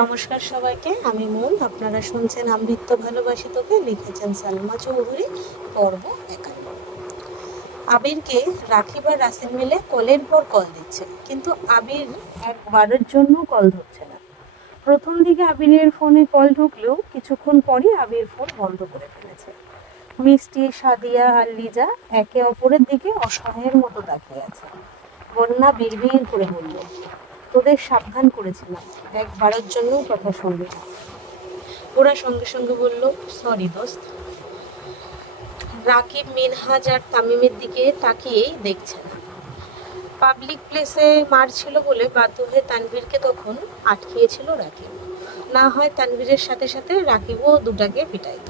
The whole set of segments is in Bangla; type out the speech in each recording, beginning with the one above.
নমস্কার সবাইকে, আমি মন। আপনারা শুনছেন আমৃত্য ভালোবাসি তোকে, লিখেছেন সালমা চৌধুরী। পর্ব 51। আবিরকে রাখি বা রাসেল মিলে কলের পর কল দিচ্ছে, কিন্তু আবির একবারের জন্য কল ধরছে না। প্রথম দিকে আবিরের ফোনে কল ঢুকলেও কিছুক্ষণ পরই আবির ফোন বন্ধ করে ফেলেছে। মিষ্টি, সাদিয়া আর লিজা একে অপরের দিকে অসহায়ের মতো তাকিয়ে আছে। বন্যা বিড়বিড় করে বলল, তোদের সাবধান করেছিলাম, একবারের জন্য কথা শুনবি না। ওরা সঙ্গে সঙ্গে বলল, সরি দোস্ত। রাকিব মিনহাজ আর তামিমের দিকে তাকিয়েই দেখছে না। পাবলিক প্লেসে মারছিল বলে বাধ্য হয়ে তানভীরকে তখন আটকিয়েছিল রাকিব। না হয় তানভীরের সাথে সাথে রাকিবও দুটাকে পিটাইত।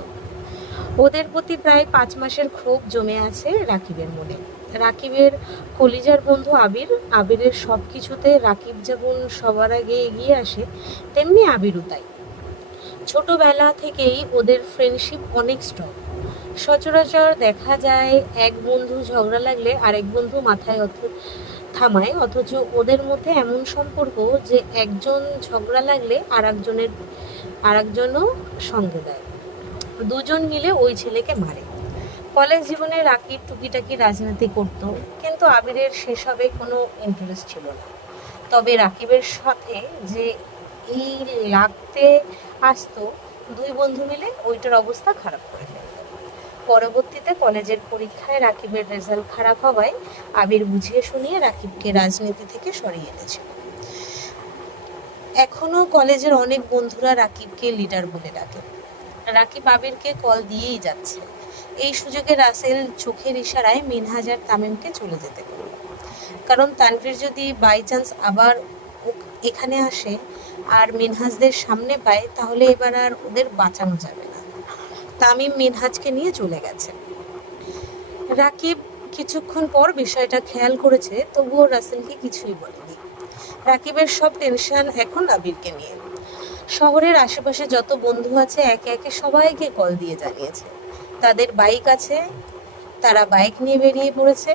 ওদের প্রতি প্রায় 5 মাসের ক্ষোভ জমে আছে রাকিবের মনে। রাকিবের কলিজার বন্ধু আবির, আবিরের সব কিছুতে রাকিব যেমন সবার আগে এগিয়ে আসে, তেমনি আবিরও তাই। ছোটবেলা থেকেই ওদের ফ্রেন্ডশিপ অনেক স্ট্রং। সচরাচর দেখা যায় এক বন্ধু ঝগড়া লাগলে আরেক বন্ধু মাথায় থামায়, অথচ ওদের মধ্যে এমন সম্পর্ক যে একজন ঝগড়া লাগলে আরেকজনও সঙ্গে দেয়। দুজন মিলে ওই ছেলেকে মারে। কলেজ জীবনে রাকিব টুকিটাকি রাজনীতি করত, কিন্তু আবিরের সেসবে কোনো ইন্টারেস্ট ছিল না। তবে রাকিবের সাথে যে এই লাগতে আসতো, দুই বন্ধু মিলে ওইটার অবস্থা খারাপ করে ফেলত। পরবর্তীতে কলেজের পরীক্ষায় রাকিবের রেজাল্ট খারাপ হওয়ায় আবির বুঝিয়ে শুনিয়ে রাকিবকে রাজনীতি থেকে সরিয়ে এনেছিল। এখনও কলেজের অনেক বন্ধুরা রাকিবকে লিডার বলে ডাকে। রাকিব আবিরকে কল দিয়েই যাচ্ছে। এই সুযোগে রাসেল চোখের ইশারায় মিনহাজ আর তামিমকে চলে যেতে বলল, কারণ তানভীর যদি বাই চান্স আবার এখানে আসে আর মিনহাজদের সামনে পায়, তাহলে এবার আর ওদের বাঁচানো যাবে না। তামিম মিনহাজকে নিয়ে চলে গেছে। রাকিব কিছুক্ষণ পর বিষয়টা খেয়াল করেছে, তবুও রাসেলকে কিছুই বলেনি। রাকিবের সব টেনশন এখন আবিরকে নিয়ে। শহরের আশেপাশে যত বন্ধু আছে একে একে সবাইকে কল দিয়ে জানিয়েছে তাদের বাইক আছে, তারা বাইক নিয়ে বেরিয়ে পড়েছে।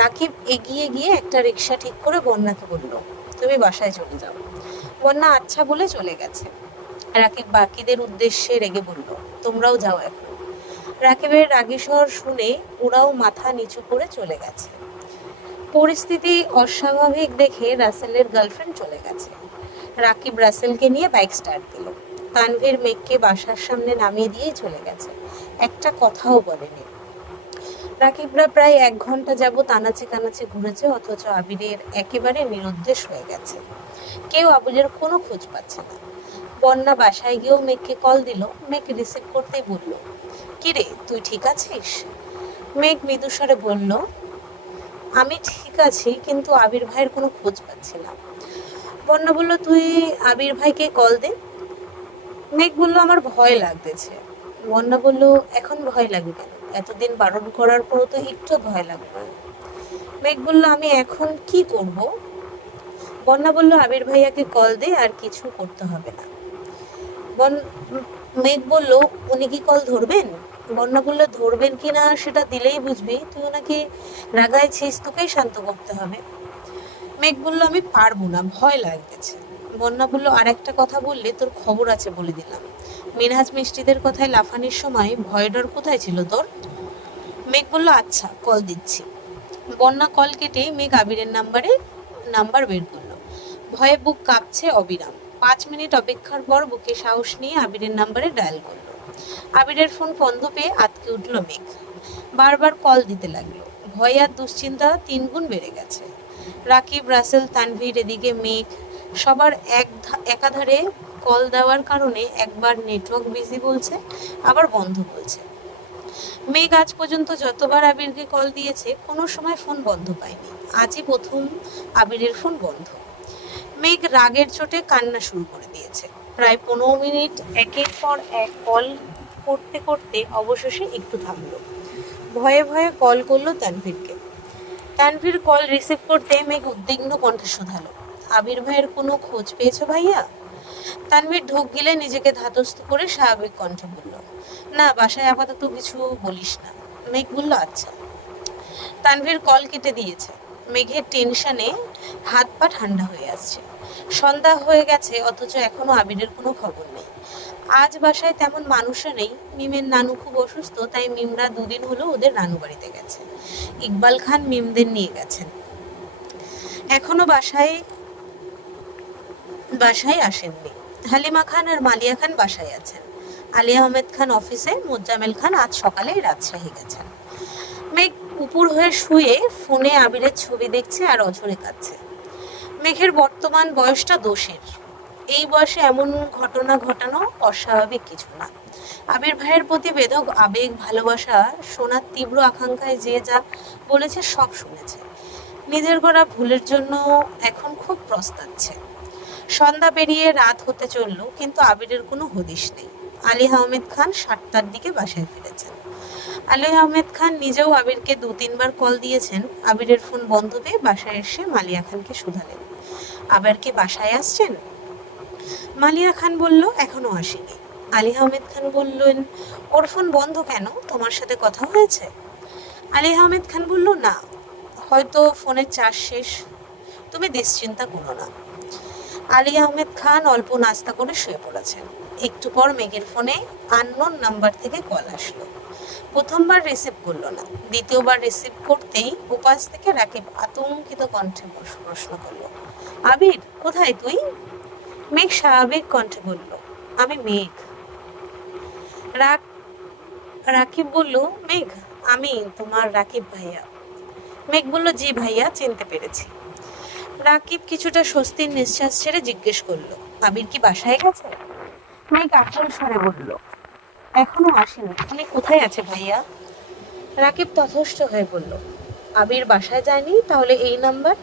রাকিব এগিয়ে গিয়ে একটা রিক্সা ঠিক করে বন্যাকে বলল, তুমি বাসায় চলে যাও। বন্যা আচ্ছা বলে চলে গেছে। রাকিব বাকিদের উদ্দেশ্যে রেগে বলল, তোমরাও যাও এখন। রাকিবের রাগী স্বর শুনে ওরাও মাথা নিচু করে চলে গেছে। পরিস্থিতি অস্বাভাবিক দেখে রাসেলের গার্লফ্রেন্ড চলে গেছে। রাকিব রাসেলকে নিয়ে বাইক স্টার্ট দিল। তানভীর মেঘকে বাসার সামনে নামিয়ে দিয়েই চলে গেছে, একটা কথাও বলেনি। রাকিবরা প্রায় 1 ঘন্টা যাবৎ আনাচে কানাচে ঘুরেছে, অথচ আবিরের একেবারে নিরুদ্দেশ হয়ে গেছে। কেউ আবিরের কোনো খোঁজ পাচ্ছে না। বন্যা বাসায় গিয়েও মেঘকে কল দিল। মেঘ রিসিভ করতেই বলল, কিরে তুই ঠিক আছিস? মেঘ মৃদুস্বরে বলল, আমি ঠিক আছি, কিন্তু আবির ভাইয়ের কোনো খোঁজ পাচ্ছি না। বন্যা বলল, তুই আবির ভাইকে কল দে। মেঘ বলল, আমার ভয় লাগতেছে। বন্যা বলল, এখন ভয় লাগবে কেন? এতদিন বারণ করার পরও তো একটু ভয় লাগবে না। মেঘ বলল, আমি এখন কি করব? বন্যা বলল, আবির ভাইয়াকে কল দে, আর কিছু করতে হবে না। মেঘ বলল, উনি কি কল ধরবেন? বন্যা বলল, ধরবেন কিনা সেটা দিলেই বুঝবি, তুই ওনাকে রাগাইছিস, তোকেই শান্ত করতে হবে। মেঘ বলল, আমি পারবো না, ভয় লাগতেছে। বন্যা বলল, আর একটা কথা বললে তোর খবর আছে বলে দিলাম। মিনহাজ মিষ্টিদের কথায় লাফানির সময় ভয় ডর কোথায় ছিল তোর? মেঘ বলল, আচ্ছা কল দিচ্ছি। বন্যা কল কেটে মেঘ আবিরের নাম্বার বের করলো। ভয়ে বুক কাঁপছে অবিরাম। 5 মিনিট অপেক্ষার পর বুকে সাহস নিয়ে আবিরের নাম্বারে ডায়াল করলো। আবিরের ফোন বন্ধ পেয়ে আটকে উঠল মেঘ। বারবার কল দিতে লাগলো। ভয় আর দুশ্চিন্তা 3 গুণ বেড়ে গেছে। রাকিব, রাসেল, তানভীর, এদিকে মেঘ, সবার একাধারে কল দেওয়ার কারণে একবার নেটওয়ার্ক বিজি বলছে, আবার বন্ধ বলছে। মেঘ আজ পর্যন্ত যতবার আবিরকে কল দিয়েছে কোনো সময় ফোন বন্ধ পায়নি। আজই প্রথম আবিরের ফোন বন্ধ। মেঘ রাগের চোটে কান্না শুরু করে দিয়েছে। প্রায় 15 মিনিট একের পর এক কল করতে করতে অবশেষে একটু থামলো। ভয়ে ভয়ে কল করলো তানভীরকে। তানভীর কল রিসিভ করতে মেঘ উদ্বিগ্ন কণ্ঠে শোধালো, আবির ভাইয়ের কোনো খোঁজ পেয়েছো ভাইয়া? তানভীর ঢোক গিলে নিজেকে ধাতস্থ করে স্বাভাবিক কণ্ঠে বলল, না, বাসায় আপাতত কিছু বলিস না। মেঘ বলল, আচ্ছা। তানভীর কল কেটে দিয়েছে। মেঘের টেনশনে হাত পা ঠান্ডা হয়ে আসছে। সন্ধ্যা হয়ে গেছে, অথচ এখনো আবিরের কোনো খবর নেই। আজ বাসায় তেমন মানুষও নেই। মিমের নানু খুব অসুস্থ, তাই মিমরা দুদিন হলো ওদের নানু বাড়িতে গেছে। ইকবাল খান মিমদের নিয়ে গেছেন। এখনো বাসায় আসেননি। হালিমা খান আর মালিয়া খান বাসায় আছেন। আলী আহমেদ খান অফিসে, মোজাম্মেল খান আজ সকালেই রাজশাহী গেছেন। মেঘ উপুর হয়ে শুয়ে ফোনে আবিরের ছবি দেখছে আর অঝরে কাঁদছে। মেঘের বর্তমান বয়সটা দোষের। এই বয়সে এমন ঘটনা ঘটানো অস্বাভাবিক কিছু না। আবির ভাইয়ের প্রতি বেদক আবেগ, ভালোবাসা, শোনার তীব্র আকাঙ্ক্ষায় যে যা বলেছে সব শুনেছে। নিজের করা ভুলের জন্য এখন খুব পস্তাচ্ছে। সন্ধ্যা পেরিয়ে রাত হতে চলল, কিন্তু আবিরের কোনো হদিশ নেই। আলী আহমেদ খান 7টার দিকে বাসায় ফিরেছেন। আলী আহমেদ খান নিজেও আবিরকে 2-3বার কল দিয়েছেন। আবিরের ফোন বন্ধ পেয়ে বাসায় এসে মালিয়া খানকে শুধালেন, আবার কি বাসায় আসছেন? মালিয়া খান বলল, এখনো আসেনি। আলী আহমেদ খান বললেন, ওর ফোন বন্ধ কেন? তোমার সাথে কথা হয়েছে? আলী আহমেদ খান বলল, না, হয়তো ফোনের চার্জ শেষ। তুমি নিশ্চিন্তা করো না। আলী আহমেদ খান অল্প নাস্তা করে শুয়ে পড়েছেন। একটু পর মেঘের ফোনে আননোন নাম্বার থেকে কল আসলো। প্রথমবার রিসিভ করলো না, দ্বিতীয়বার রিসিভ করতেই উপাস থেকে রাকিব আতঙ্কিত কণ্ঠে প্রশ্ন করলো, আবির কোথায় তুই? মেঘ স্বাভাবিক কণ্ঠে বলল, আমি মেঘ। রাকিব বলল, মেঘ আমি তোমার রাকিব ভাইয়া। মেঘ বলল, জি ভাইয়া, চিনতে পেরেছি। রাকিব কিছুটা স্বস্তির নিঃশ্বাস ছেড়ে জিজ্ঞেস করলো, আবির কি বাসায় গেছে? মেঘ আকুল স্বরে বলল, এখনো আসেনি। উনি কোথায় আছে ভাইয়া? রাকিব তথস্থ হয়ে বলল, আবির বাসায় যায়নি, তাহলে এই নাম্বার?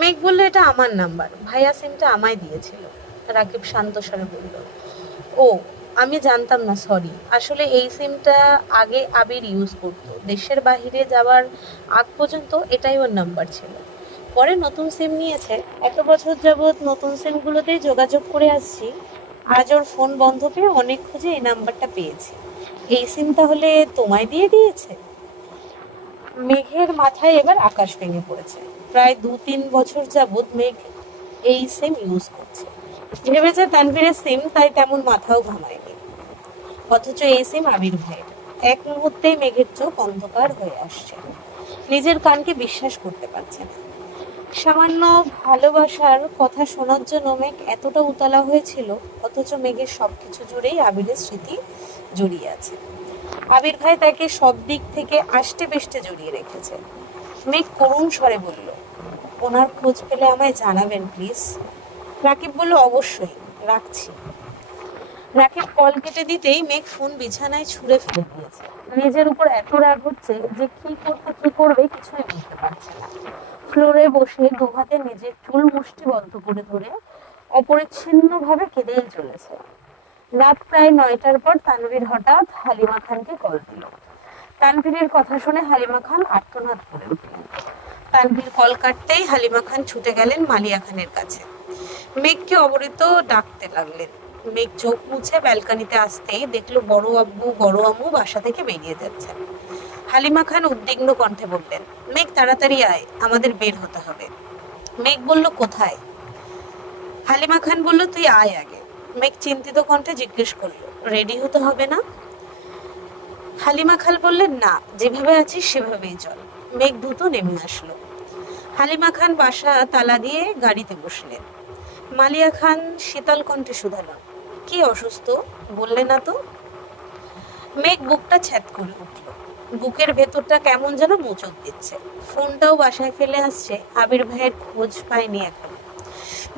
মেঘ বলল, এটা আমার নাম্বার, ভাইয়া সিমটা আমায় দিয়েছিল। রাকিব শান্ত স্বরে বলল, ও আমি জানতাম না, সরি। আসলে এই সিমটা আগে আবির ইউজ করতো, দেশের বাইরে যাওয়ার আগ পর্যন্ত এটাই ওর নাম্বার ছিল। পরে নতুন সিম নিয়েছে। এত বছর যাবৎ নতুন সিমগুলোতেই যোগাযোগ করে আসছি। আজ ওর ফোন বন্ধ পেয়ে অনেক খুঁজে এই নাম্বারটা পেয়েছি। এই সিম তাহলে তোমায় দিয়ে দিয়েছে? মেঘের মাথায় এবার আকাশ ভেঙে পড়েছে। প্রায় 2-3 বছর যাবৎ মেঘ এই সিম ইউজ করছে। ভেবেছে তানভীরের সিম, তাই তেমন মাথাও ঘামায়নি। অথচ এই সিম আবির ভাইয়ের। এক মুহূর্তেই মেঘের চোখ অন্ধকার হয়ে আসছে। নিজের কানকে বিশ্বাস করতে পারছে না। সামান্য ভালোবাসার কথা শোনার জন্য মেঘ এতটা উতলা হয়েছিল, অথচ মেঘের সবকিছু জুড়েই আবিরের স্মৃতি জড়িয়ে আছে। আবির ভাই তাকে সব দিক থেকে আষ্টে পেষ্টে জড়িয়ে রেখেছে। মেঘ করুণ স্বরে বলল, ওনার খোঁজ পেলে আমায় জানাবেন প্লিজ। রাকিব বলল, অবশ্যই, রাখছি। রাকিব কল কেটে দিতেই মেঘ ফোন বিছানায় ছুঁড়ে ফেলে দিয়েছে। নিজের উপর এত রাগ হচ্ছে যে কি করবে কিছুই বুঝতে পারছে না। ফ্লোরে বসে দুহাতে নিজের চুল মুষ্টিবদ্ধ করে ধরে অপরিচ্ছিন্নভাবে কেঁদেই চলেছে। রাত প্রায় 9টার পর তানভীর হঠাৎ হালিমা খানকে কল দিল। তানভীরের কথা শুনে হালিমা খান আর্তনাদ করে উঠলেন। তানভীর কল কাটতেই হালিমা খান ছুটে গেলেন মালিয়া খানের কাছে। মেঘকে অবরিত ডাকতে লাগলেন। মেঘ চোখ মুছে ব্যালকনিতে আসতেই দেখলো বড় আব্বু বড় আম্মু বাসা থেকে বেরিয়ে যাচ্ছেন। হালিমা খান উদ্বিগ্ন কণ্ঠে বললেন, মেঘ তাড়াতাড়ি আয়, আমাদের বের হতে হবে। মেঘ বলল, কোথায়? হালিমা খান বলল, তুই আয় আগে। মেঘ চিন্তিত কণ্ঠে জিজ্ঞেস করলো, রেডি হতে হবে না? হালিমা খান বললেন, না, যেভাবে আছিস সেভাবেই চল। মেঘ দ্রুত নেমে আসলো। হালিমা খান বাসা তালা দিয়ে গাড়িতে বসলেন। মালিয়া খান শীতল কণ্ঠে শুধালেন, কি অসুস্থ, বললে না তো? মেঘ বুকটা ছ্যাদ করে উঠল। বুকের ভেতরটা কেমন যেন মোচড় দিচ্ছে। ফোনটাও বাসায় ফেলে আসছে। আবির ভাইয়ের খোঁজ পায়নি এখন।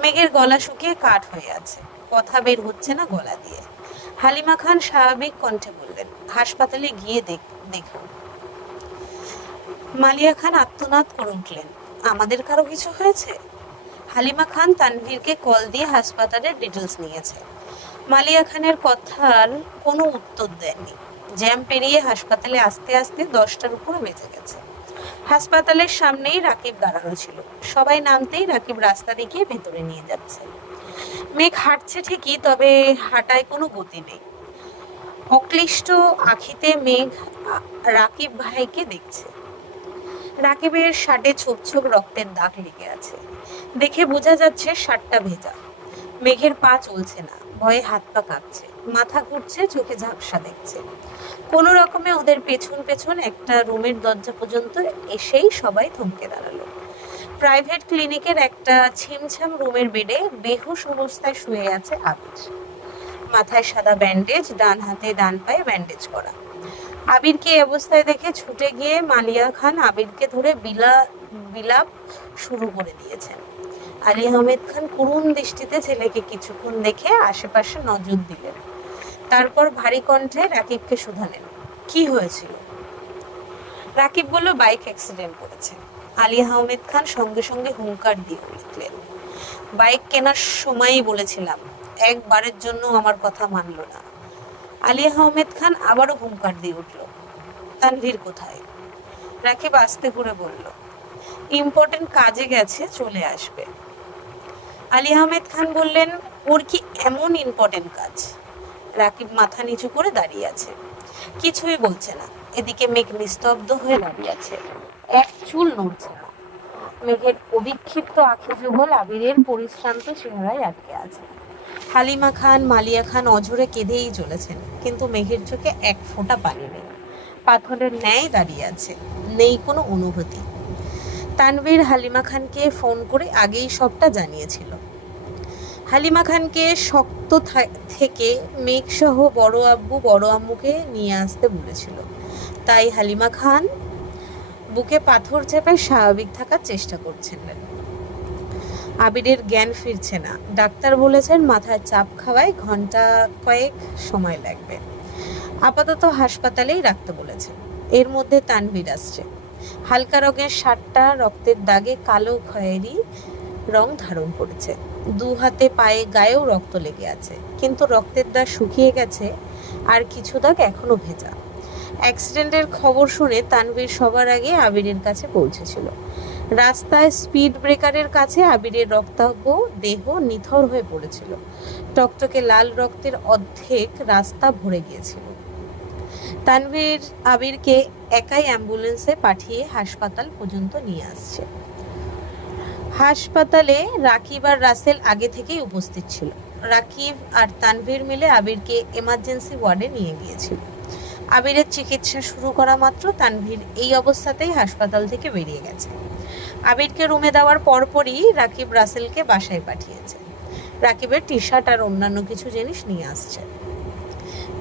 মেঘের গলা শুকিয়ে কাঠ হয়ে আছে, কথা বের হচ্ছে না গলা দিয়ে। হালিমা খান স্বাভাবিক কণ্ঠে বললেন, হাসপাতালে গিয়ে দেখো। মালিয়া খান আর্তনাদ করে উঠলেন, আমাদের কারো কিছু হয়েছে? হালিমা খান তানভীরকে কল দিয়ে হাসপাতালের ডিটেলস নিয়েছে। মালিয়া খানের কথার কোনো উত্তর দেয়নি। জ্যাম পেরিয়ে হাসপাতালে আসতে আসতে 10টার উপরে বেজে গেছে। হাসপাতালের সামনেই রাকিব দাঁড়ানো ছিল। সবাই নামতেই রাকিব রাস্তা দেখিয়ে ভেতরে নিয়ে যাচ্ছে। মেঘ হাঁটছে ঠিকই, তবে হাঁটায় কোনো গতি নেই। অক্লিষ্ট আখিতে মেঘ রাকিব ভাইকে দেখছে। রাকিবের শার্টে ছোপ ছোপ রক্তের দাগ লেগে আছে, দেখে বোঝা যাচ্ছে শার্টটা ভেজা। মেঘের পা চলছে না, ভয়ে হাত পা কাঁপছে, মাথা ঘুরছে, চোখে ঝাপসা দেখছে। কোনো রকমে ওদের পেছন পেছন একটা রুমের দরজা পর্যন্ত এসেই সবাই থমকে দাঁড়ালো। প্রাইভেট ক্লিনিকের একটা ছিমছাম রুমের বেডে বেহুশ অবস্থায় শুয়ে আছে আবির। মাথায় সাদা ব্যান্ডেজ, ডান হাতে ডান পায়ে ব্যান্ডেজ করা। আবিরকে এই অবস্থায় দেখে ছুটে গিয়ে মালিয়া খান আবিরকে ধরে বিলাপ শুরু করে দিয়েছেন। আলী আহমেদ খান করুণ দৃষ্টিতে ছেলেকে কিছুক্ষণ দেখে আশেপাশে নজর দিলেন, তারপর ভারী কণ্ঠে রাকিবকে শুধালেন, কি হয়েছিল? রাকিব বলল, বাইক অ্যাক্সিডেন্ট করেছে। আলী আহমেদ খান সঙ্গে সঙ্গে হুঙ্কার দিয়ে উঠলেন, বাইক কেনার সময়ই বলেছিলাম, একবারের জন্য আমার কথা মানল না। আলী আহমেদ খান আবারও হুঙ্কার দিয়ে উঠল, তানভীর কোথায়? রাকিব আস্তে করে বলল, ইম্পর্টেন্ট কাজে গেছে, চলে আসবে। আলী আহমেদ খান বললেন, ওর কি এমন ইম্পর্টেন্ট কাজ? রাকিব মাথা নিচু করে দাঁড়িয়ে আছে, কিছুই বলছে না। এদিকে মেঘ নিস্তব্ধ হয়ে দাঁড়িয়ে আছে, এক চুল নড়ছে না। মেঘের অবিক্ষিপ্ত আঁখি যুগল আবিরের পরিশ্রান্ত চেহারায় আটকে আছে। হালিমা খান, মালিয়া খান অঝরে কেঁদেই চলেছেন, কিন্তু মেঘের চোখে এক ফোঁটা পানি নেই। পাথরের ন্যায় দাঁড়িয়ে আছে, নেই কোনো অনুভূতি। তানভীর হালিমা খানকে ফোন করে আগেই সবটা জানিয়েছিল। হালিমা খানকে শক্ত থেকে মেঘসহ বড় আব্বু বড় আম্মুকে নিয়ে আসতে বলেছিল, তাই হালিমা খান বুকে পাথর চেপে স্বাভাবিক থাকার চেষ্টা করছিলেন। আবিরের জ্ঞান ফিরছে না, ডাক্তার বলেছেন মাথায় চাপ খাওয়ায় ঘন্টা কয়েক সময় লাগবে, আপাতত হাসপাতালেই রাখতে বলেছেন। এর মধ্যে তানভীর আসছে। হালকা রঙের শার্টটা রক্তের দাগে কালো খয়েরি রং ধারণ করেছে, দু হাতে পায়ে গায়েও রক্ত লেগে আছে, কিন্তু রক্তের দাগ শুকিয়ে গেছে, আর কিছু দাগ এখনো ভেজা। অ্যাক্সিডেন্টের খবর শুনে তানভীর সবার আগে আবিরের কাছে পৌঁছেছিল। রাস্তায় স্পিড ব্রেকারের কাছে আবিরের রক্তাভ দেহ নিথর হয়ে পড়েছিল, টকটকে লাল রক্তের অর্ধেক রাস্তা ভরে গিয়েছিল। তানভীর আবিরকে একাই অ্যাম্বুলেন্সে পাঠিয়ে হাসপাতাল পর্যন্ত নিয়ে আসছে। হাসপাতালে রাকিব আর রাসেল আগে থেকেই উপস্থিত ছিল। রাকিব আর তানভীর মিলে আবিরকে এমার্জেন্সি ওয়ার্ডে নিয়ে গিয়েছিল। আবিরের চিকিৎসা শুরু করা মাত্র তানভীর এই অবস্থাতেই হাসপাতাল থেকে বেরিয়ে গেছে। আবিরকে রুমে দেওয়ার পরপরই রাকিব রাসেলকে বাসায় পাঠিয়েছে। রাকিবের টি শার্ট আর অন্যান্য কিছু জিনিস নিয়ে আসছে।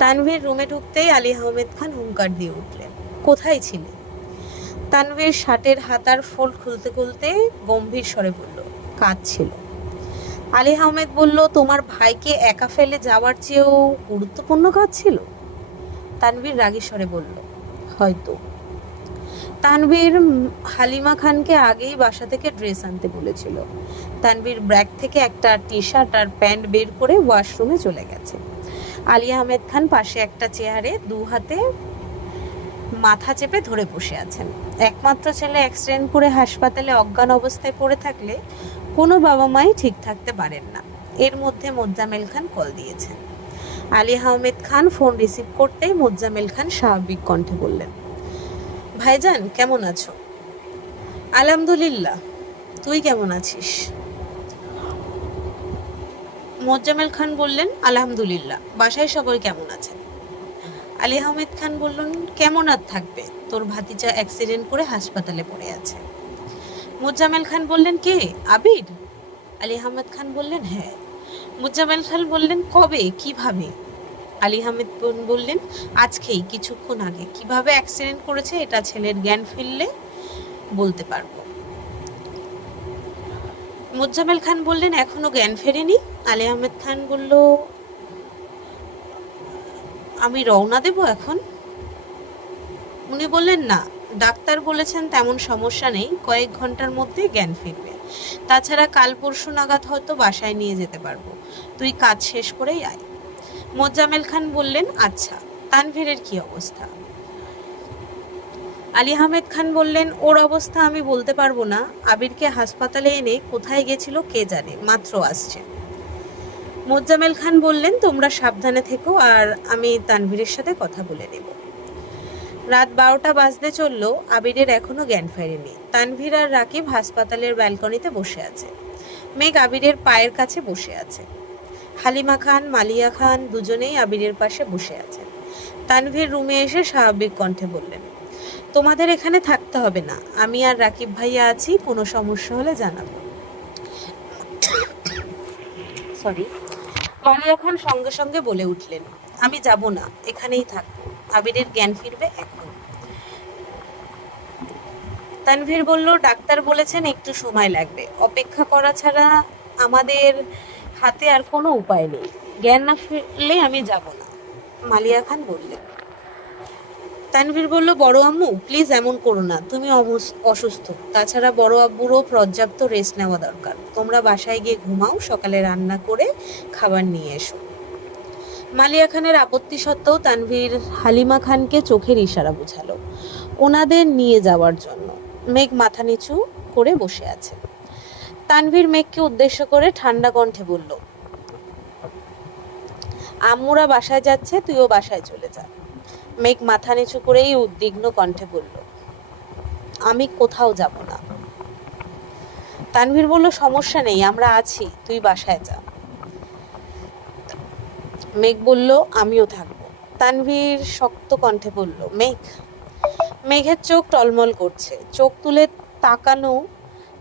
তানভীর রুমে ঢুকতেই আলী আহমেদ খান হুঙ্কার দিয়ে উঠলেন, কোথায় ছিলে? তানভীর শার্টের হাতার ফোল্ড খুলতে খুলতে গম্ভীর স্বরে বলল, কাজ ছিল। আলী আহমেদ বলল, তোমার ভাইকে একা ফেলে যাওয়ার চেয়েও গুরুত্বপূর্ণ কাজ ছিল? তানভীর রাগী স্বরে বলল, হয়তো। তানভীর হালিমা খানকে আগেই বাসা থেকে ড্রেস আনতে বলেছিল। তানভীর ব্যাগ থেকে একটা টি শার্ট আর প্যান্ট বের করে ওয়াশরুমে চলে গেছে। আলী আহমেদ খান পাশে একটা চেয়ারে দু হাতে মাথা চেপে ধরে বসে আছেন। একমাত্র ছেলে অ্যাক্সিডেন্ট করে হাসপাতালে অজ্ঞান অবস্থায় পড়ে থাকলে কোনো বাবা মাই ঠিক থাকতে পারেন না। এর মধ্যে মোজ্জামেল খান কল দিয়েছেন। আলী আহমেদ খান ফোন রিসিভ করতেই মোজ্জামেল খান স্বাভাবিক কণ্ঠে বললেন, ভাইজান কেমন আছো? আলহামদুলিল্লাহ, তুই কেমন আছিস? মোজ্জামেল খান বললেন, আলহামদুলিল্লাহ। বাসায় সবাই কেমন আছেন? আলী আহমেদ খান বললেন, কেমন আর থাকবে, তোর ভাতিজা অ্যাক্সিডেন্ট করে হাসপাতালে পড়ে আছে। মোজ্জামেল খান বললেন, কে, আবির? আলী আহমেদ খান বললেন, হ্যাঁ। মোজ্জামেল খান বললেন, কবে, কিভাবে? আলী আহমেদ বললেন, আজকেই, কিছুক্ষণ আগে। কিভাবে অ্যাক্সিডেন্ট করেছে এটা ছেলের জ্ঞান ফিরলে বলতে পারবো। মোজ্জামেল খান বললেন, এখনো জ্ঞান ফেরেনি? আলী আহমেদ খান বলল, আমি রওনা দেব এখন? উনি বললেন, না, ডাক্তার বলেছেন তেমন সমস্যা নেই, কয়েক ঘন্টার মধ্যে জ্ঞান ফিরবে। তাছাড়া কাল পরশু নাগাদ হয়তো বাসায় নিয়ে যেতে পারবো, তুই কাজ শেষ করেই আয়। মোজ্জামেল খান বললেন, আচ্ছা। তানভীরের কি অবস্থা? আলী আহমেদ খান বললেন, ওর অবস্থা আমি বলতে পারবো না, আবিরকে হাসপাতালে এনে কোথায় গেছিল কে জানে, মাত্র আসছে। মোজ্জামেল খান বললেন, তোমরা সাবধানে থেকো, আর আমি তানভীরের সাথে কথা বলে নেব। রাত 12টা বাজতে চললো, আবিরের এখনো জ্ঞান ফেরেনি। তানভীর আর রাকিব হাসপাতালের ব্যালকনিতে বসে আছে। মেঘ আবিরের পায়ের কাছে বসে আছে। হালিমা খান, মালিয়া খান দুজনেই আবিরের পাশে বসে আছেন। তানভীর রুমে এসে স্বাভাবিক কণ্ঠে বললেন, তোমাদের এখানে থাকতে হবে না, আমি আর রাকিব ভাইয়া আছি, কোনো সমস্যা হলে জানাবো। সরি। মালিয়া খান সঙ্গে সঙ্গে বলে উঠলেন, আমি যাব না, এখানেই থাকবো, আবিরের জ্ঞান ফিরবে এখন। তানভীর বলল, ডাক্তার বলেছেন একটু সময় লাগবে, অপেক্ষা করা ছাড়া আমাদের হাতে আর কোনো উপায় নেই, জ্ঞান না ফিরলে আমি যাব না। মালিয়া খান বললেন। তানভীর বলল, বড় আম্মু প্লিজ এমন করো না, তুমি অসুস্থ, তাছাড়া বড় আব্বুরও পর্যাপ্ত রেস্ট নেওয়া দরকার, তোমরা বাসায় গিয়ে ঘুমাও, সকালে রান্না করে খাবার নিয়ে এসো। মালিয়া খানের আপত্তি সত্ত্বেও তানভীর হালিমা খানকে চোখের ইশারা বোঝালো ওনাদের নিয়ে যাওয়ার জন্য। মেঘ মাথা নিচু করে বসে আছে। তানভীর মেঘকে উদ্দেশ্য করে ঠান্ডা কণ্ঠে বলল, আম্মুরা বাসায় যাচ্ছে, তুইও বাসায় চলে যা। মেঘ মাথা নিচু করেই উদ্বিগ্ন কণ্ঠে বলল, আমি কোথাও যাব না। তানভীর বলল, সমস্যা নেই, আমরা আছি, তুই বাসায় যা। মেঘ বলল, আমিও থাকবো। তানভীর শক্ত কণ্ঠে বলল, মেঘ। মেঘের চোখ টলমল করছে, চোখ তুলে তাকানো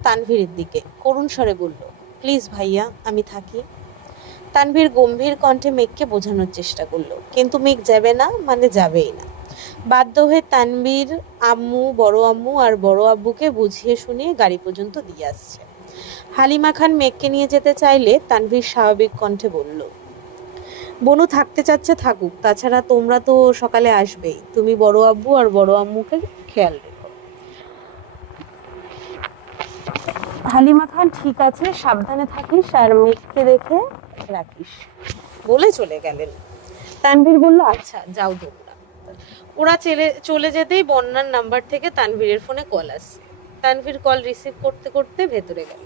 তানভীরের দিকে করুণ স্বরে বলল, প্লিজ ভাইয়া, আমি থাকি। তানভীর গম্ভীর কণ্ঠে মেঘকে বোঝানোর চেষ্টা করলো, কিন্তু মেঘ যাবে না মানে যাবেই না। বাধ্য হয়ে তানভীর আম্মু, বড় আম্মু আর বড় আব্বুকে বুঝিয়ে শুনিয়ে গাড়ি পর্যন্ত দিয়ে আসছে। হালিমা খান মেঘকে নিয়ে যেতে চাইলে তানভীর স্বাভাবিক কণ্ঠে বলল, বনু থাকতে চাচ্ছে থাকুক, তাছাড়া তোমরা তো সকালে আসবেই, তুমি বড় আব্বু আর বড় আম্মুকে খেয়াল রেখো। হালিমা খান, ঠিক আছে, সাবধানে থাকিস আর মেঘকে দেখে রাখিস, বলে চলে গেলেন। তানভীর বলল, আচ্ছা যাও তোমরা। ওরা চলে যেতেই বন্যার নাম্বার থেকে তানভীরের ফোনে কল আসছে। তানভীর কল রিসিভ করতে করতে ভেতরে গেল।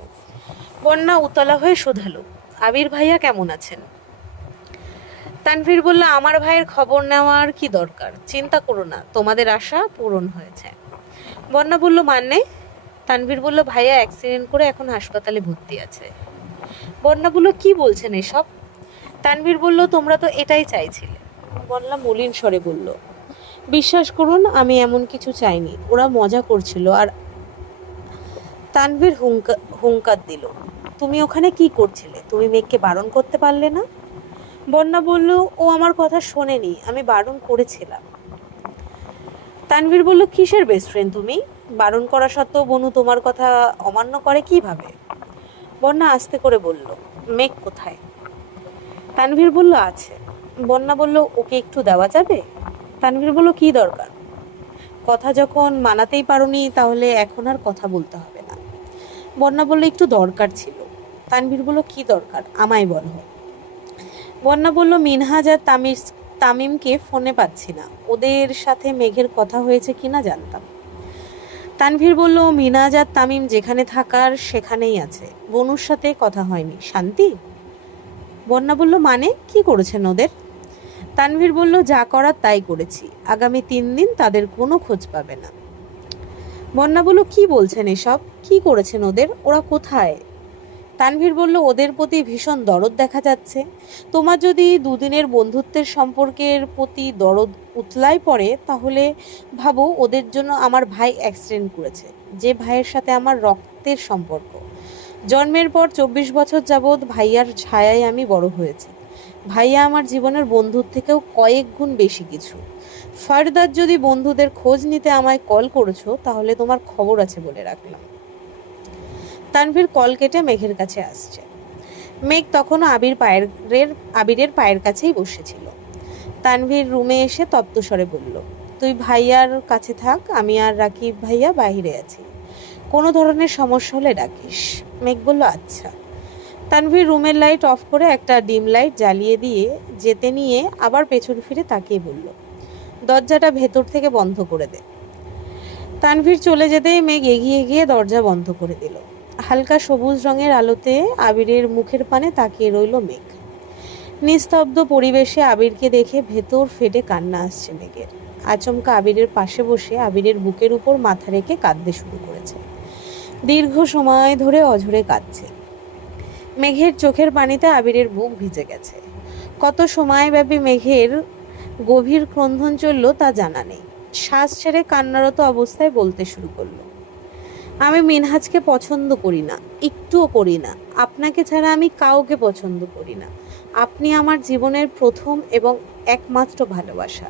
বন্যা উতলা হয়ে শোধালো, আবির ভাইয়া কেমন আছেন? তানভীর বলল, আমার ভাইয়ের খবর নেওয়ার কি দরকার, চিন্তা করো না, তোমাদের আশা পূরণ হয়েছে। বন্যা বলল, মানে? তানভীর বলল, ভাইয়া অ্যাক্সিডেন্ট করে এখন হাসপাতালে ভর্তি আছে। বন্যা বলল, কি বলছেন এসব? তানভীর বলল, তোমরা তো এটাই চাইছিলে। বন্যা মলিন স্বরে বলল, বিশ্বাস করুন, আমি এমন কিছু চাইনি, ওরা মজা করছিল। আর তানভীর হুঙ্কার দিল, তুমি ওখানে কি করছিলে? তুমি মেঘকে বারণ করতে পারলে না? বন্যা বলল, ও আমার কথা শোনেনি, আমি বারণ করেছিলাম। তানভীর বলল, কিসের বেস্ট ফ্রেন্ড তুমি? বারণ করা সত্ত্বেও বনু তোমার কথা অমান্য করে কিভাবে? বন্যা আস্তে করে বলল, মেঘ কোথায়? তানভীর বলল, আছে। বন্যা বলল, ওকে একটু দেওয়া যাবে? তানভীর বলল, কি দরকার? কথা যখন মানাতেই পারোনি, তাহলে এখন আর কথা বলতে হবে না। বন্যা বলল, একটু দরকার ছিল। তানভীর বলল, কি দরকার, আমায় বলো। বন্যা বলল, মিনহাজ আর তামিমকে ফোনে পাচ্ছি না, ওদের সাথে মেঘের কথা হয়েছে কিনা জানতাম। তানভীর বলল, মিনহাজ আর তামিম যেখানে থাকার সেখানেই আছে, বনুর সাথে কথা হয়নি। শান্তি? বন্যা বলল, মানে কি করেছেন ওদের? তানভীর বলল, যা করার তাই করেছি, আগামী 3 দিন তাদের কোনো খোঁজ পাবে না। বন্যা বলল, কি বলছেন এসব, কি করেছেন ওদের, ওরা কোথায়? তানভীর বলল, ওদের প্রতি ভীষণ দরদ দেখা যাচ্ছে। তোমার যদি দুদিনের বন্ধুত্বের সম্পর্কের প্রতি দরদ উতলায় পড়ে, তাহলে ভাবো ওদের জন্য আমার ভাই অ্যাক্সিডেন্ট করেছে, যে ভাইয়ের সাথে আমার রক্তের সম্পর্ক। জন্মের পর 24 বছর যাবৎ ভাইয়ার ছায়ায় আমি বড় হয়েছি। ভাইয়া আমার জীবনের বন্ধুর থেকেও কয়েক গুণ বেশি কিছু। ফারদার যদি বন্ধুদের খোঁজ নিতে আমায় কল করেছো, তাহলে তোমার খবর আছে বলে রাখলাম। তানভীর কল কেটে মেঘের কাছে আসছে। মেঘ তখনও আবিরের পায়ের কাছেই বসেছিল। তানভীর রুমে এসে তপ্তস্বরে বলল, তুই ভাইয়ার কাছে থাক, আমি আর রাকিব ভাইয়া বাইরে আছি, কোনো ধরনের সমস্যা হলে ডাকিস। মেঘ বলল, আচ্ছা। তানভীর রুমের লাইট অফ করে একটা ডিম লাইট জ্বালিয়ে দিয়ে যেতে নিয়ে আবার পেছন ফিরে তাকিয়ে বলল, দরজাটা ভেতর থেকে বন্ধ করে দে। তানভীর চলে যেতেই মেঘ এগিয়ে গিয়ে দরজা বন্ধ করে দিল। হালকা সবুজ রঙের আলোতে আবিরের মুখের পানে তাকিয়ে রইল মেঘ। নিস্তব্ধ পরিবেশে আবিরকে দেখে ভেতর ফেটে কান্না আসছে মেঘের। আচমকা আবিরের পাশে বসে আবিরের বুকের উপর মাথা রেখে কাঁদতে শুরু করেছে। দীর্ঘ সময় ধরে অঝরে কাঁদছে। মেঘের চোখের পানিতে আবিরের বুক ভিজে গেছে। কত সময়ব্যাপী মেঘের গভীর ক্রন্দন চলল তা জানা নেই। শ্বাস ছেড়ে কান্নারত অবস্থায় বলতে শুরু করলো, আমি মিনহাজকে পছন্দ করি না, একটুও করি না। আপনাকে ছাড়া আমি কাউকে পছন্দ করি না। আপনি আমার জীবনের প্রথম এবং একমাত্র ভালোবাসা।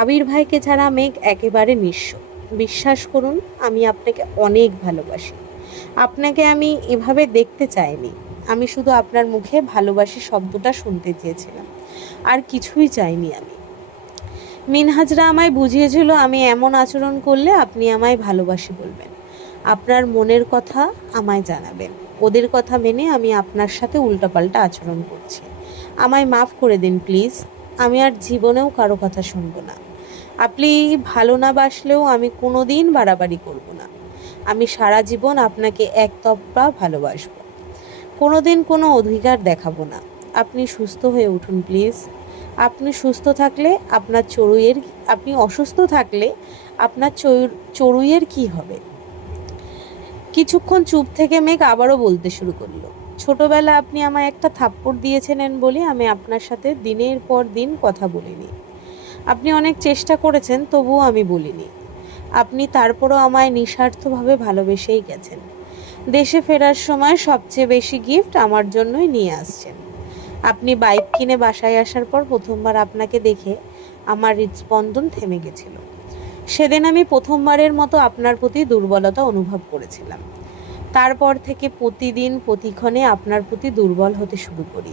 আবির ভাইকে ছাড়া মেঘ একেবারে নিঃস্ব। বিশ্বাস করুন, আমি আপনাকে অনেক ভালোবাসি। আপনাকে আমি এভাবে দেখতে চাইনি। আমি শুধু আপনার মুখে ভালোবাসি শব্দটা শুনতে চেয়েছিলাম, আর কিছুই চাইনি আমি। মিনহাজরা আমায় বুঝিয়েছিল আমি এমন আচরণ করলে আপনি আমায় ভালোবাসি বলবেন, আপনার মনের কথা আমায় জানাবেন। ওদের কথা মেনে আমি আপনার সাথে উল্টাপাল্টা আচরণ করছি। আমায় মাফ করে দিন প্লিজ। আমি আর জীবনেও কারো কথা শুনবো না। আপনি ভালো না বাসলেও আমি কোনো দিন বাড়াবাড়ি করব না। আমি সারা জীবন আপনাকে একতরফা ভালোবাসবো। কোনো দিন কোনো অধিকার দেখাবো না। আপনি সুস্থ হয়ে উঠুন প্লিজ। আপনি সুস্থ থাকলে আপনার আপনি অসুস্থ থাকলে আপনার চড়ুইয়ের কি হবে? কিছুক্ষণ চুপ থেকে মেঘ আবারও বলতে শুরু করলো, ছোটবেলা আপনি আমায় একটা থাপ্পড় দিয়েছিলেন বলে আমি আপনার সাথে দিনের পর দিন কথা বলিনি। আপনি অনেক চেষ্টা করেছেন, তবুও আমি বলিনি। আপনি তারপরও আমায় নিঃস্বার্থভাবে ভালোবেসেই গেছেন। দেশে ফেরার সময় সবচেয়ে বেশি গিফট আমার জন্যই নিয়ে আসছেন। আপনি বাইক কিনে বাসায় আসার পর প্রথমবার আপনাকে দেখে আমার হৃদস্পন্দন থেমে গেছিল। সেদিন আমি প্রথমবারের মতো আপনার প্রতি দুর্বলতা অনুভব করেছিলাম। তারপর থেকে প্রতিদিন প্রতিক্ষণে আপনার প্রতি দুর্বল হতে শুরু করি।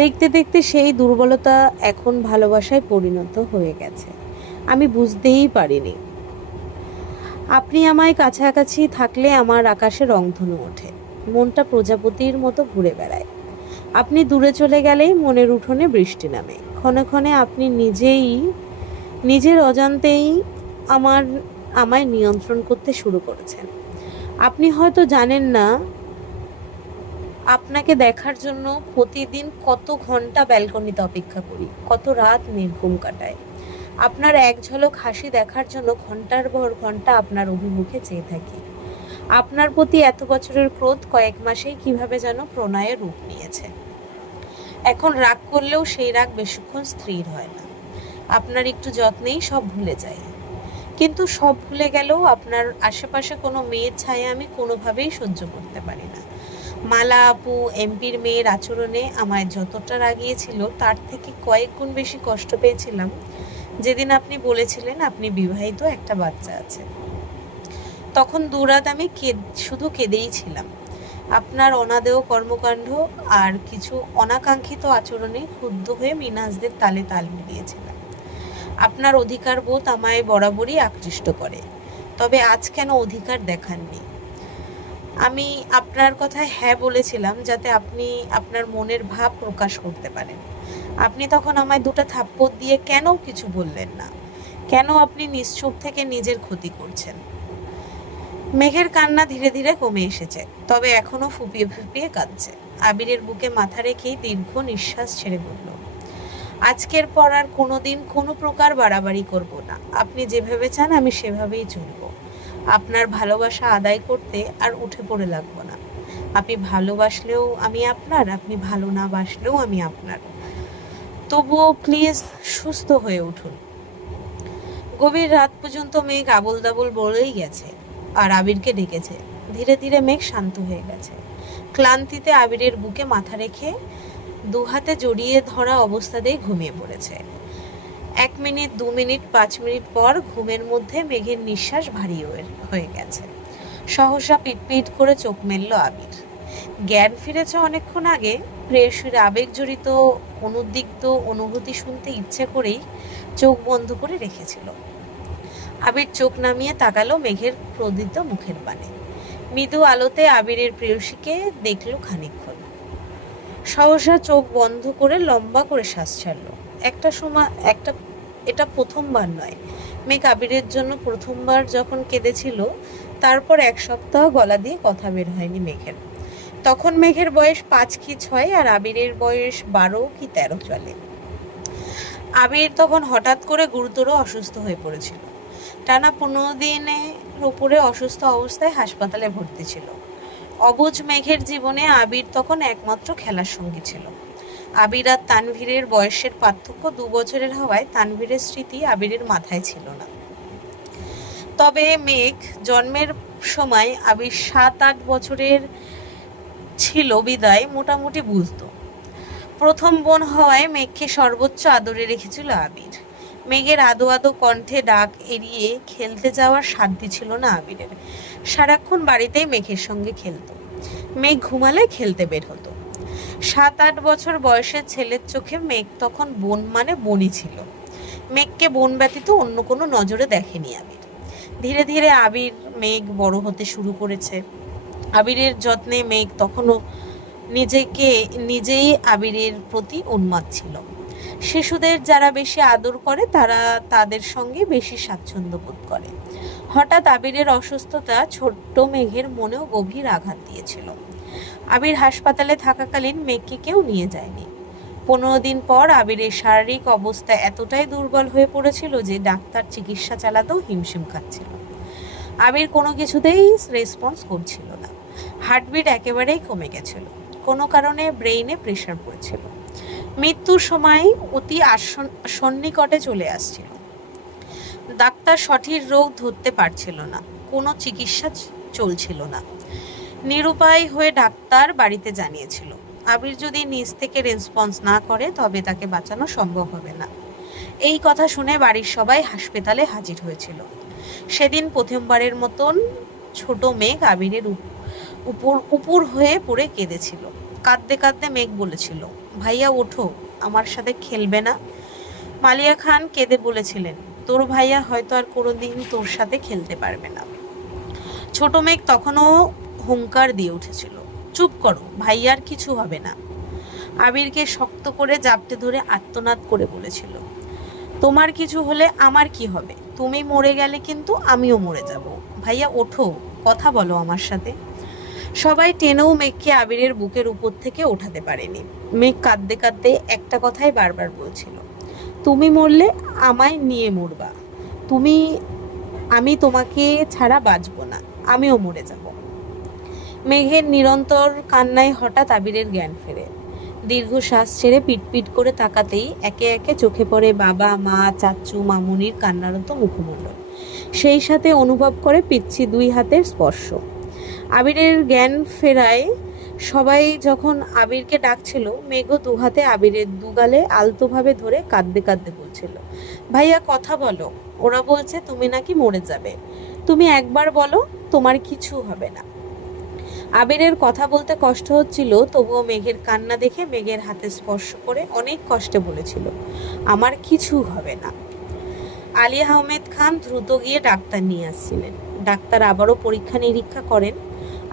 দেখতে দেখতে সেই দুর্বলতা এখন ভালোবাসায় পরিণত হয়ে গেছে। আমি বুঝতেই পারিনি। আপনি আমায় কাছাকাছি থাকলে আমার আকাশে রংধনু ওঠে, মনটা প্রজাপতির মতো ঘুরে বেড়ায়। আপনি দূরে চলে গেলেই মনের উঠোনে বৃষ্টি নামে। ক্ষণে ক্ষণে আপনি নিজের অজান্তেই আমায় নিয়ন্ত্রণ করতে শুরু করেছেন। আপনি হয়তো জানেন না, আপনাকে দেখার জন্য প্রতিদিন কত ঘন্টা ব্যালকনিতে অপেক্ষা করি, কত রাত নির্ঘুম কাটাই। আপনার এক ঝলক হাসি দেখার জন্য ঘন্টার পর ঘন্টা আপনার অভিমুখে চেয়ে থাকি। আপনার প্রতি এত বছরের ক্রোধ কয়েক মাসেই কিভাবে যেন প্রণয়ের রূপ নিয়েছে। এখন রাগ করলেও সেই রাগ বেশিক্ষণ স্থির হয় না। আপনার একটু যত্নেই সব ভুলে যাই। কিন্তু সব ভুলে গেলেও আপনার আশেপাশে কোনো মেয়ের ছায়া আমি কোনোভাবেই সহ্য করতে পারি না। মালা আপু, এমপির মেয়ের আচরণে আমায় যতটা রাগিয়েছিল তার থেকে কয়েক গুণ বেশি কষ্ট পেয়েছিলাম যেদিন আপনি বলেছিলেন আপনি বিবাহিত, একটা বাচ্চা আছে। তখন দুরাত আমি শুধু কেঁদেই ছিলাম। আপনার অনাদেয় কর্মকাণ্ড আর কিছু অনাকাঙ্ক্ষিত আচরণে ক্ষুব্ধ হয়ে মিনহাজদের তালে তাল মিলিয়েছিলাম। আপনার অধিকার বোধ আমায় বরাবরই আকৃষ্ট করে, তবে আজ কেন অধিকার দেখাননি? আমি আপনার কথায় হ্যাঁ বলেছিলাম যাতে আপনি আপনার মনের ভাব প্রকাশ করতে পারেন। আপনি তখন আমায় দুটো থাপ্পড় দিয়ে কেন কিছু বললেন না? কেন আপনি নিশ্চুপ থেকে নিজের ক্ষতি করছেন? মেঘের কান্না ধীরে ধীরে কমে এসেছে, তবে এখনো ফুপিয়ে ফুপিয়ে কাঁদছে। আবিরের বুকে মাথা রেখেই দীর্ঘ নিঃশ্বাস ছেড়ে বলল, আজকের পর আর কোনোদিন কোনো প্রকার বাড়াবাড়ি করব না। আপনি যেভাবে চান আমি সেভাবেই চলব। আপনার ভালোবাসা আদায় করতে আর উঠে পড়ে লাগবো না। আপনি ভালোবাসলেও আমি আপনার, আপনি ভালো না বাসলেও আমি আপনার। তবুও প্লিজ সুস্থ হয়ে উঠুন। গভীর রাত পর্যন্ত মেঘ আবোল দাবোল বলেই গেছে আর আবিরকে ডেকেছে। ধীরে ধীরে মেঘ শান্ত হয়ে গেছে। ক্লান্তিতে আবিরের বুকে মাথা রেখে দু হাতে জড়িয়ে ধরা অবস্থাতেই ঘুমিয়ে পড়েছে। 1 মিনিট, 2 মিনিট, 5 মিনিট পর ঘুমের মধ্যে মেঘের নিঃশ্বাস ভারী হয়ে গেছে। সহসা পিটপিট করে চোখ মেলল আবির। জ্ঞান ফিরেছে অনেকক্ষণ আগে। প্রেয়সীর আবেগ জড়িত অনুদ্বিগ্ধ অনুভূতি শুনতে ইচ্ছে করেই চোখ বন্ধ করে রেখেছিল। আবির চোখ নামিয়ে তাকালো মেঘের প্রদীপ্ত মুখের পানে। মৃদু আলোতে আবিরের প্রেয়সীকে দেখল খানিকক্ষণ। সহসা চোখ বন্ধ করে লম্বা করে শ্বাস ছাড়ল। এটা প্রথমবার নয়। মেঘ আবিরের জন্য প্রথমবার যখন কেঁদেছিল, তারপর 1 সপ্তাহ গলা দিয়ে কথা বের হয়নি মেঘের। তখন মেঘের বয়স 5 কি 6 আর আবিরের বয়স 12 কি 13 চলে। আবির তখন হঠাৎ করে গুরুতর অসুস্থ হয়ে পড়েছিল। টানা 15 দিনের উপরে অসুস্থ অবস্থায় হাসপাতালে ভর্তি ছিল। অবুঝ মেঘের জীবনে আবির তখন একমাত্র খেলার সঙ্গী ছিল। আবির আর তানভীরের বয়সের পার্থক্য 2 বছরের হওয়ায় তানভীরের স্মৃতি আবিরের মাথায় ছিল না। তবে মেঘ জন্মের সময় আবির 7-8 বছরের ছিল বিদায় মোটামুটি বুঝতো। প্রথম বোন হওয়ায় মেঘকে সর্বোচ্চ আদরে রেখেছিল আবির। মেঘের আদো আদো কণ্ঠে ডাক এড়িয়ে খেলতে যাওয়ার সাধ্য ছিল না আবিরের। সারাক্ষণ বাড়িতেই মেঘের সঙ্গে খেলতো। মেঘ ঘুমালে খেলতে বের হতো। 7-8 বছর বয়সের ছেলের চোখে মেঘ তখন বোন মানে বোনই ছিল। মেঘকে বোন ব্যতীত অন্য কোনো নজরে দেখেনি আবির। ধীরে ধীরে আবির মেঘ বড় হতে শুরু করেছে। আবিরের যত্নে মেঘ তখনও নিজেই আবিরের প্রতি উন্মাদ ছিল। শিশুদের যারা বেশি আদর করে তারা তাদের সঙ্গে বেশি স্বাচ্ছন্দ্য বোধ করে। হঠাৎ আবিরের অসুস্থতা ছোট্ট মেঘের মনেও গভীর আঘাত দিয়েছিল। আবির হাসপাতালে থাকাকালীন মেঘকে কেউ নিয়ে যায়নি। 15 দিন পর আবিরের শারীরিক অবস্থা এতটাই দুর্বল হয়ে পড়েছিল যে ডাক্তার চিকিৎসা চালাতেও হিমশিম খাচ্ছিল। আবির কোনো কিছুতেই রেসপন্স করছিল না। হার্টবিট একেবারেই কমে গেছিল। কোনো কারণে ব্রেইনে প্রেশার পড়েছিল। মৃত্যুর সময় অতি সন্নিকটে চলে আসছিল। ডাক্তার সঠিক রোগ ধরতে পারছিল না, কোনো চিকিৎসা চলছিল না। নিরুপায় হয়ে ডাক্তার বাড়িতে জানিয়েছিল আবির যদি নিজ থেকে রেসপন্স না করে তবে তাকে বাঁচানো সম্ভব হবে না। এই কথা শুনে বাড়ির সবাই হাসপাতালে হাজির হয়েছিল। সেদিন প্রথমবারের মতন ছোট মেঘ আবিরের উপর হয়ে পড়ে কেঁদেছিল। কাঁদতে কাঁদতে মেঘ বলেছিল, ভাইয়া ওঠো, আমার সাথে খেলবে না? মালিয়া খান কেঁদে বলেছিলেন, তোর ভাইয়া হয়তো আর কোনোদিন তোর সাথে খেলতে পারবে না। ছোট মেঘ তখনও হুঙ্কার দিয়ে উঠেছিল, চুপ করো, ভাইয়ার কিছু হবে না। আবিরকে শক্ত করে জাপটে ধরে আর্তনাদ করে বলেছিল, তোমার কিছু হলে আমার কি হবে? তুমি মরে গেলে কিন্তু আমিও মরে যাব। ভাইয়া ওঠো, কথা বলো আমার সাথে। সবাই টেনেও মেঘকে আবিরের বুকের উপর থেকে ওঠাতে পারেনি। মেঘ কাঁদতে কাঁদতে একটা কথাই বারবার বলছিল, তুমি মরলে আমায় নিয়ে মরবা, আমি তোমাকে ছাড়া বাঁচব না, আমিও মরে যাব। মেঘের নিরন্তর কান্নায় হঠাৎ আবিরের জ্ঞান ফেরে। দীর্ঘ শ্বাস ছেড়ে পিটপিট করে তাকাতেই একে একে চোখে পড়ে বাবা, মা, চাচু, মামুনির কান্নারত মুখমণ্ডল। সেই সাথে অনুভব করে পিচ্ছি 2 হাতের স্পর্শ। আবিরের জ্ঞান ফেরায় সবাই যখন আবিরকে ডাকছিল, মেঘও 2 হাতে আবিরের দুগালে আলতোভাবে ধরে কাঁদতে কাঁদতে বলছিল, ভাইয়া কথা বলো, ওরা বলছে তুমি নাকি মরে যাবে, তুমি একবার বলো তোমার কিছু হবে না। আবিরের কথা বলতে কষ্ট হচ্ছিল, তবুও মেঘের কান্না দেখে মেঘের হাতে স্পর্শ করে অনেক কষ্টে বলেছিল, আমার কিছু হবে না। আলী আহমেদ খান দ্রুত গিয়ে ডাক্তার নিয়ে আসছিলেন। ডাক্তার আবারও পরীক্ষা নিরীক্ষা করেন।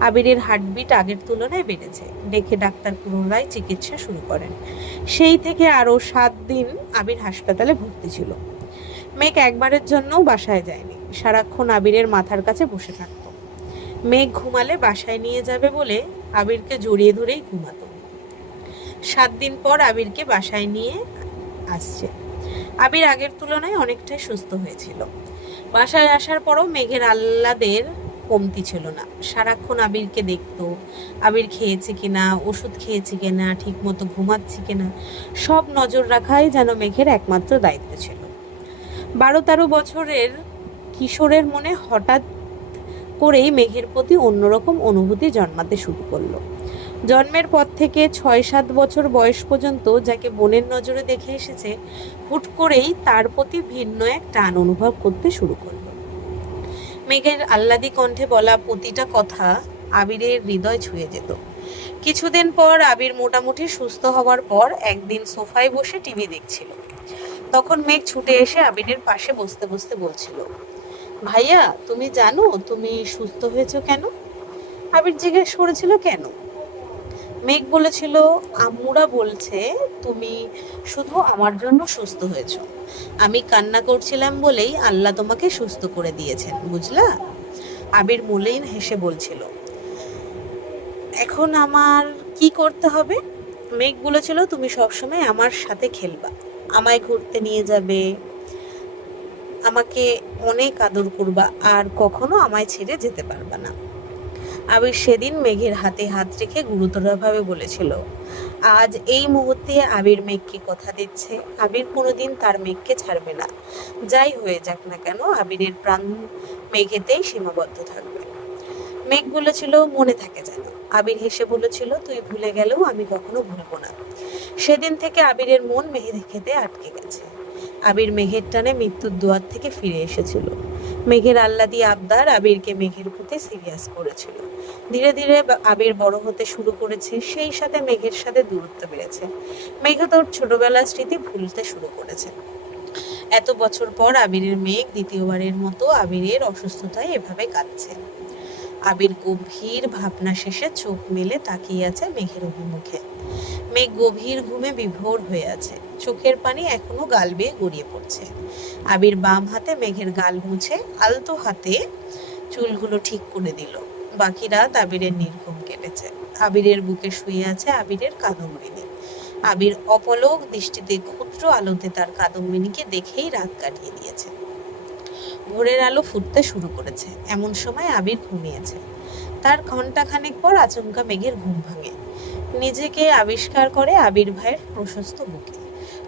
আবিরের হার্টবিট আগের তুলনায় বেড়েছে। দেখে ডাক্তার পুনরায় চিকিৎসা শুরু করেন। সেই থেকে আরও 7 দিন আবির হাসপাতালে ভর্তি ছিল। মেঘ একবারের জন্যও বাসায় যায়নি। সারাক্ষণ আবিরের মাথার কাছে বসে থাকত। মেঘ ঘুমালে বাসায় নিয়ে যাবে বলে আবিরকে জড়িয়ে ধরেই ঘুমাতো। 7 দিন পর আবিরকে বাসায় নিয়ে আসছে। আবির আগের তুলনায় অনেকটাই সুস্থ হয়েছিল। বাসায় আসার পরও মেঘের আহ্লাদের কমতি ছিল না। সারাক্ষণ আবিরকে দেখতো, আবির খেয়েছে কিনা, ওষুধ খেয়েছে কিনা, ঠিক মতো ঘুমাচ্ছে কিনা, সব নজর রাখাই যেন মেঘের একমাত্র দায়িত্ব ছিল। 12-13 বছরের কিশোরের মনে হঠাৎ করেই মেঘের প্রতি অন্যরকম অনুভূতি জন্মাতে শুরু করলো। জন্মের পর থেকে 6-7 বছর বয়স পর্যন্ত যাকে বোনের নজরে দেখে এসেছে, হুট করেই তার প্রতি ভিন্ন এক টান অনুভব করতে শুরু করলো। মেঘের আহ্লাদি কণ্ঠে বলা প্রতিটা কথা আবিরের হৃদয় ছুঁয়ে যেত। কিছুদিন পর আবির মোটামুটি সুস্থ হওয়ার পর একদিন সোফায় বসে টিভি দেখছিল। তখন মেঘ ছুটে এসে আবিরের পাশে বসতে বসতে বলছিল, ভাইয়া তুমি জানো তুমি সুস্থ হয়েছো কেন? আবির জিজ্ঞেস করেছিল, কেন? মেঘ বলেছিল, আম্মুরা বলছে তুমি শুধু আমার জন্য সুস্থ হয়েছো, আমি কান্না করছিলাম বলেই আল্লাহ তোমাকে সুস্থ করে দিয়েছেন, বুঝলা? আবির মলিন হেসে বলছিল, এখন আমার কি করতে হবে? মেঘ বলেছিল, তুমি সবসময় আমার সাথে খেলবা, আমায় ঘুরতে নিয়ে যাবে, আমাকে অনেক আদর করবা, আর কখনো আমায় ছেড়ে যেতে পারবা না। আবির সেদিন মেঘের হাতে হাত রেখে গুরুতরভাবে বলেছিল, আজ এই মুহূর্তে আবির মেঘকে কথা দিচ্ছে আবির কোনোদিন তার মেঘকে ছাড়বে না। যাই হয়ে যাক না কেন, আবিরের প্রাণ মেঘেতেই সীমাবদ্ধ থাকবে। মেঘ বলেছিল, মনে থাকে যেন। আবির হেসে বলেছিল, তুই ভুলে গেলেও আমি কখনো ভুলবো না। সেদিন থেকে আবিরের মন মেঘেতে আটকে গেছে। আবির মেঘের টানে মৃত্যুর দুয়ার থেকে ফিরে এসেছিল। মেঘের আহ্লাদি আবদার আবিরকে মেঘের প্রতি সিরিয়াস করেছিল। ধীরে ধীরে আবির বড় হতে শুরু করেছে, সেই সাথে মেঘের সাথে দূরত্ব বেড়েছে। মেঘ তোর ছোটবেলার স্মৃতি ভুলতে শুরু করেছে। এত বছর পর আবিরের মেঘ দ্বিতীয়বারের মতো আবিরের অসুস্থতায় এভাবে কাঁদছে। আবির গভীর ভাবনা শেষে চোখ মেলে তাকিয়ে আছে মেঘের অভিমুখে। মেঘ গভীর ঘুমে বিভোর হয়ে আছে, চোখের পানি এখনো গাল বেয়ে গড়িয়ে পড়ছে। আবির বাম হাতে মেঘের গাল মুছে আলতো হাতে চুলগুলো ঠিক করে দিল। বাকি রাত আবিরের নির্ঘুম কেটেছে। আবিরের বুকে শুয়ে আছে আবিরের কাদম্বিনী। আবির অপলক দৃষ্টিতে ক্ষুদ্র আলোতে তার কাদম্বিনীকে দেখেই রাত কাটিয়ে দিয়েছে। ভোরের আলো ফুটতে শুরু করেছে, এমন সময় আবির ঘুমিয়েছে। তার ঘন্টাখানেক পর আচমকা মেঘের ঘুম ভাঙে। নিজেকে আবিষ্কার করে আবির ভাইয়ের প্রশস্ত বুকে।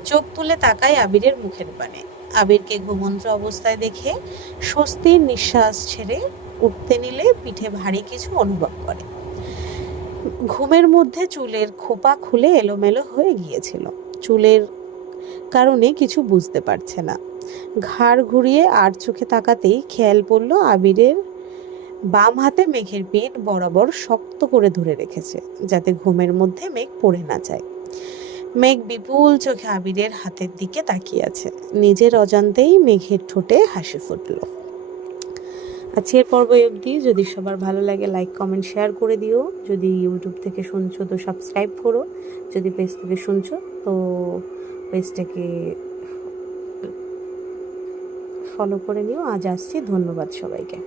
চোখ তুলে তাকায় আবিরের মুখের পানে। আবিরকে ঘুমন্ত অবস্থায় দেখে স্বস্তির নিঃশ্বাস ছেড়ে উঠতে নিলে পিঠে ভারী কিছু অনুভব করে। ঘুমের মধ্যে চুলের খোপা খুলে এলোমেলো হয়ে গিয়েছিল। চুলের কারণে কিছু বুঝতে পারছে না। ঘাড় ঘুরিয়ে আর চোখে তাকাতেই খেয়াল পড়ল আবিরের বাম হাতে মেঘের পিঠ বরাবর শক্ত করে ধরে রেখেছে, যাতে ঘুমের মধ্যে মেঘ পড়ে না যায়। মেঘ বিপুল চোখে আবিরের হাতের দিকে তাকিয়ে আছে। নিজের অজান্তেই মেঘের ঠোঁটে হাসি ফুটল। আজকের পর্ব অবধি। যদি সবার ভালো লাগে লাইক কমেন্ট শেয়ার করে দিও। যদি ইউটিউব থেকে শুনছো তো সাবস্ক্রাইব করো। যদি পেজ থেকে শুনছো তো পেজটাকে ফলো করে নিও। আজ আসছি, ধন্যবাদ সবাইকে।